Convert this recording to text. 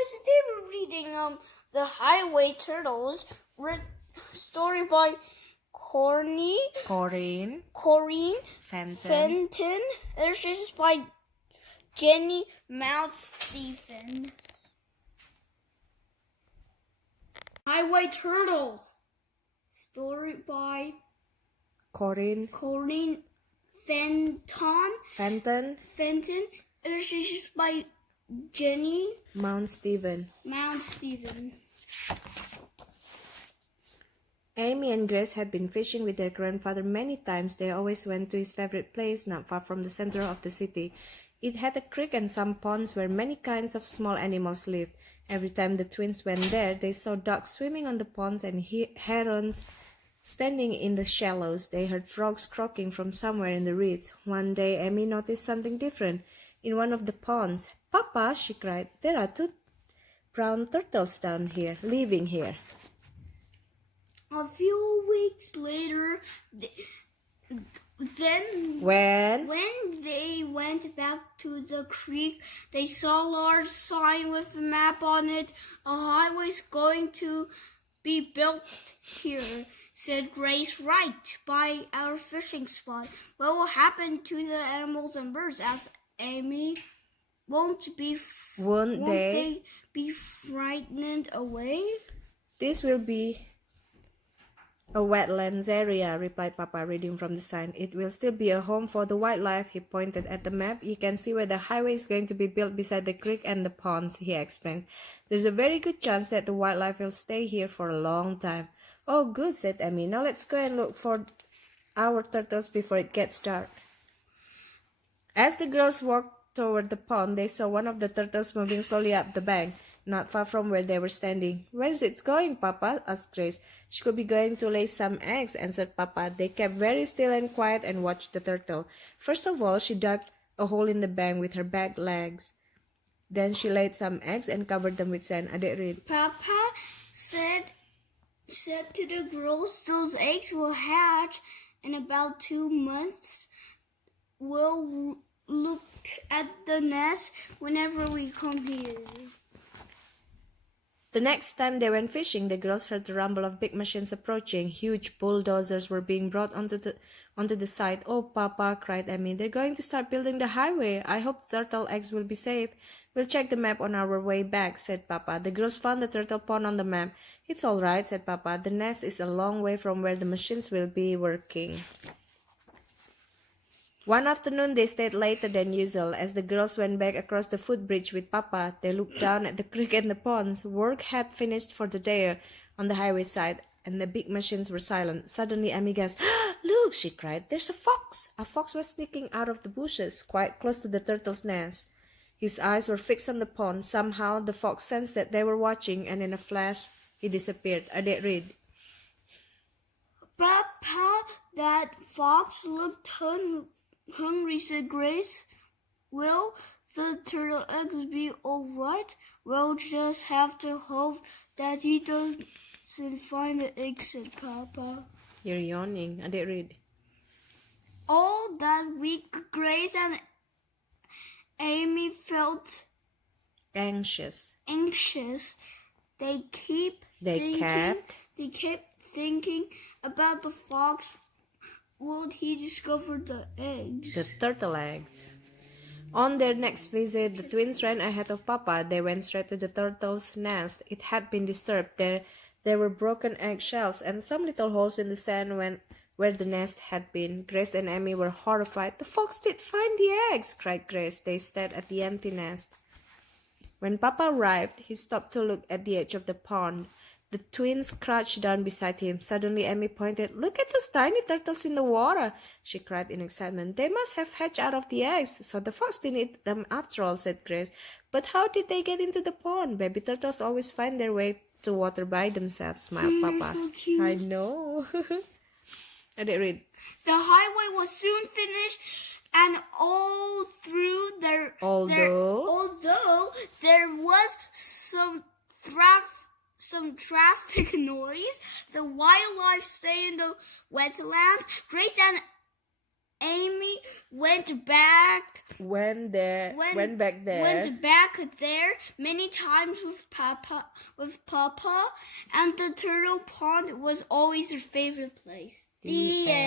guys, today we're reading The Highway Turtles, story by Corinne Fenton, illustrations by Jenny Mount Stephen. Highway Turtles, story by Corinne Fenton, illustrations by Jenny Mount Stephen. Amy and Grace had been fishing with their grandfather many times. They always went to his favorite place not far from the center of the city. It had a creek and some ponds where many kinds of small animals lived. Every time the twins went there, they saw ducks swimming on the ponds and herons standing in the shallows. They heard frogs croaking from somewhere in the reeds. One day, Amy noticed something different in one of the ponds. "Papa," she cried, "there are 2 brown turtles down here, living here." A few weeks later, when they went back to the creek, they saw a large sign with a map on it. "A highway's going to be built here," said Grace, "right by our fishing spot." "What will happen to the animals and birds?" asked Amy. Won't they be frightened away?" "This will be a wetlands area," replied Papa, reading from the sign. "It will still be a home for the wildlife." He pointed at the map. "You can see where the highway is going to be built beside the creek and the ponds," he explained. "There's a very good chance that the wildlife will stay here for a long time." "Oh, good," said Amy. "Now let's go and look for our turtles before it gets dark." As the girls walked toward the pond, they saw one of the turtles moving slowly up the bank, not far from where they were standing. "Where is it going, Papa?" asked Grace. "She could be going to lay some eggs," answered Papa. They kept very still and quiet and watched the turtle. First of all, she dug a hole in the bank with her back legs. Then she laid some eggs and covered them with sand. Adik read. "Papa said to the girls, those eggs will hatch in about 2 months. We'll look at the nest whenever we come here." The next time they went fishing, the girls heard the rumble of big machines approaching. Huge bulldozers were being brought onto the site. "Oh, Papa," cried Amy, "they're going to start building the highway. I hope the turtle eggs will be safe." "We'll check the map on our way back," said Papa. The girls found the turtle pond on the map. "It's all right," said Papa. "The nest is a long way from where the machines will be working." One afternoon, they stayed later than usual. As the girls went back across the footbridge with Papa, they looked down at the creek and the ponds. Work had finished for the day on the highway side, and the big machines were silent. Suddenly, Amy gasped. "Look," she cried, "there's a fox!" A fox was sneaking out of the bushes, quite close to the turtle's nest. His eyes were fixed on the pond. Somehow, the fox sensed that they were watching, and in a flash, he disappeared. Adik read. "Papa, that fox looked hungry," said Grace. "Will the turtle eggs be all right?" "We'll just have to hope that he doesn't find the eggs," said Papa. You're yawning. Adik read. All that week, Grace and Amy felt Anxious. They kept thinking about the fox. Would he discover the eggs? The turtle eggs. On their next visit, the twins ran ahead of Papa. They went straight to the turtle's nest. It had been disturbed. There were broken eggshells and some little holes in the sand where the nest had been. Grace and Amy were horrified. "The fox did find the eggs," cried Grace. They stared at the empty nest. When Papa arrived, he stopped to look at the edge of the pond. The twins crouched down beside him. Suddenly, Amy pointed. "Look at those tiny turtles in the water," she cried in excitement. "They must have hatched out of the eggs, so the fox didn't eat them after all," said Grace. "But how did they get into the pond? Baby turtles always find their way to water by themselves," smiled Papa. So cute. "I know." I did read. The highway was soon finished, and although there was some traffic noise, the wildlife stayed in the wetlands. Grace and Amy went back Went back there. Went back there many times with Papa, and the turtle pond was always her favorite place. The end.